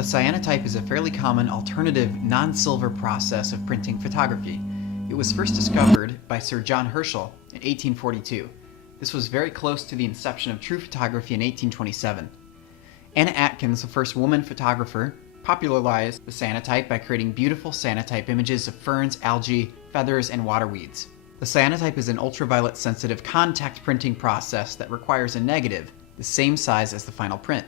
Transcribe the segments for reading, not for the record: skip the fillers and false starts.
The cyanotype is a fairly common alternative non-silver process of printing photography. It was first discovered by Sir John Herschel in 1842. This was very close to the inception of true photography in 1827. Anna Atkins, the first woman photographer, popularized the cyanotype by creating beautiful cyanotype images of ferns, algae, feathers, and water weeds. The cyanotype is an ultraviolet sensitive contact printing process that requires a negative the same size as the final print.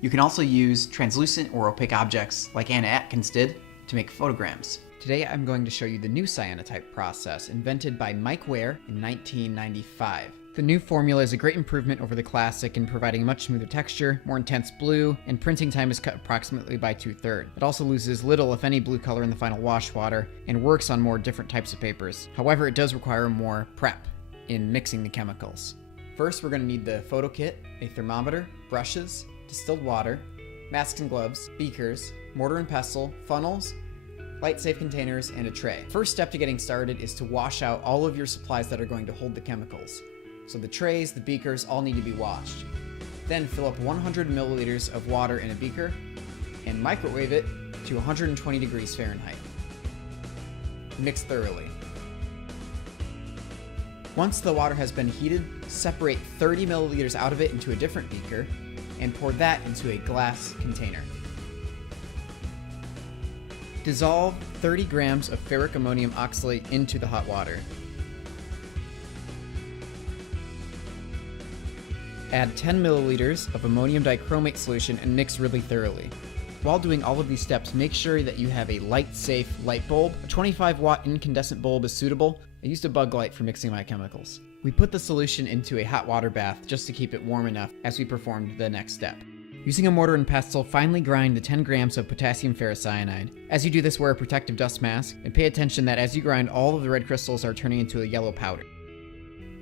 You can also use translucent or opaque objects, like Anna Atkins did, to make photograms. Today I'm going to show you the new cyanotype process, invented by Mike Ware in 1995. The new formula is a great improvement over the classic in providing a much smoother texture, more intense blue, and printing time is cut approximately by 2/3. It also loses little, if any, blue color in the final wash water, and works on more different types of papers. However, it does require more prep in mixing the chemicals. First, we're going to need the photo kit, a thermometer, brushes, distilled water, masks and gloves, beakers, mortar and pestle, funnels, light-safe containers, and a tray. First step to getting started is to wash out all of your supplies that are going to hold the chemicals. So the trays, the beakers, all need to be washed. Then fill up 100 milliliters of water in a beaker and microwave it to 120 degrees Fahrenheit. Mix thoroughly. Once the water has been heated, separate 30 milliliters out of it into a different beaker and pour that into a glass container. Dissolve 30 grams of ferric ammonium oxalate into the hot water. Add 10 milliliters of ammonium dichromate solution and mix really thoroughly. While doing all of these steps, make sure that you have a light-safe light bulb. A 25-watt incandescent bulb is suitable. I used a bug light for mixing my chemicals. We put the solution into a hot water bath just to keep it warm enough as we performed the next step. Using a mortar and pestle, finely grind the 10 grams of potassium ferricyanide. As you do this, wear a protective dust mask, and pay attention that as you grind, all of the red crystals are turning into a yellow powder.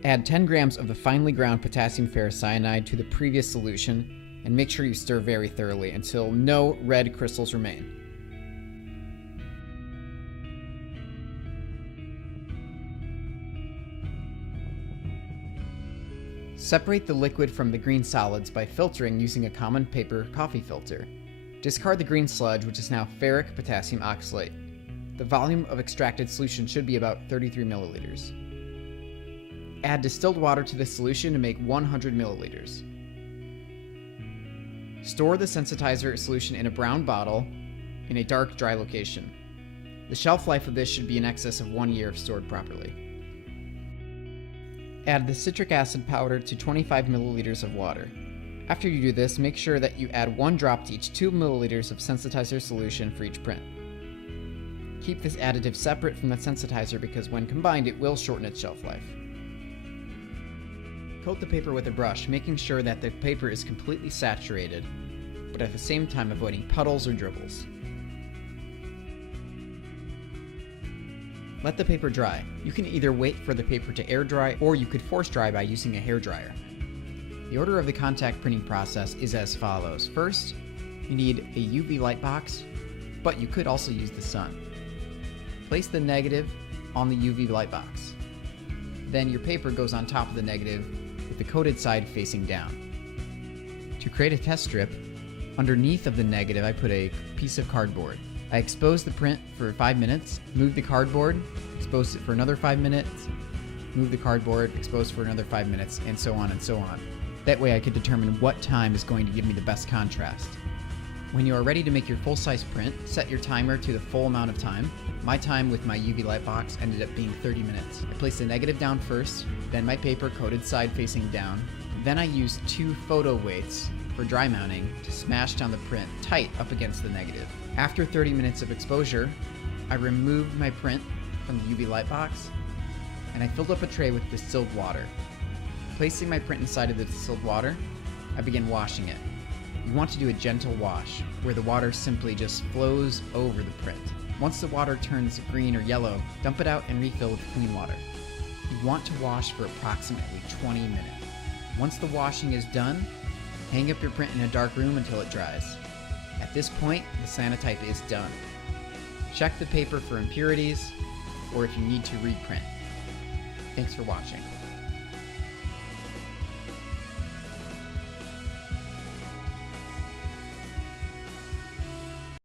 Add 10 grams of the finely ground potassium ferricyanide to the previous solution, and make sure you stir very thoroughly until no red crystals remain. Separate the liquid from the green solids by filtering using a common paper coffee filter. Discard the green sludge, which is now ferric potassium oxalate. The volume of extracted solution should be about 33 milliliters. Add distilled water to this solution to make 100 milliliters. Store the sensitizer solution in a brown bottle in a dark, dry location. The shelf life of this should be in excess of 1 year if stored properly. Add the citric acid powder to 25 milliliters of water. After you do this, make sure that you add 1 drop to each 2 milliliters of sensitizer solution for each print. Keep this additive separate from the sensitizer because when combined it will shorten its shelf life. Coat the paper with a brush, making sure that the paper is completely saturated, but at the same time avoiding puddles or dribbles. Let the paper dry. You can either wait for the paper to air dry, or you could force dry by using a hair dryer. The order of the contact printing process is as follows. First, you need a UV light box, but you could also use the sun. Place the negative on the UV light box. Then your paper goes on top of the negative with the coated side facing down. To create a test strip, underneath of the negative I put a piece of cardboard. I expose the print for 5 minutes, move the cardboard, expose it for another 5 minutes, move the cardboard, expose for another 5 minutes, and so on and so on. That way I could determine what time is going to give me the best contrast. When you are ready to make your full-size print, set your timer to the full amount of time. My time with my UV light box ended up being 30 minutes. I placed the negative down first, then my paper coated side facing down. Then I used 2 photo weights for dry mounting to smash down the print tight up against the negative. After 30 minutes of exposure, I removed my print from the UV light box and I filled up a tray with distilled water. Placing my print inside of the distilled water, I began washing it. You want to do a gentle wash, where the water simply just flows over the print. Once the water turns green or yellow, dump it out and refill with clean water. You want to wash for approximately 20 minutes. Once the washing is done, hang up your print in a dark room until it dries. At this point, the cyanotype is done. Check the paper for impurities, or if you need to reprint. Thanks for watching.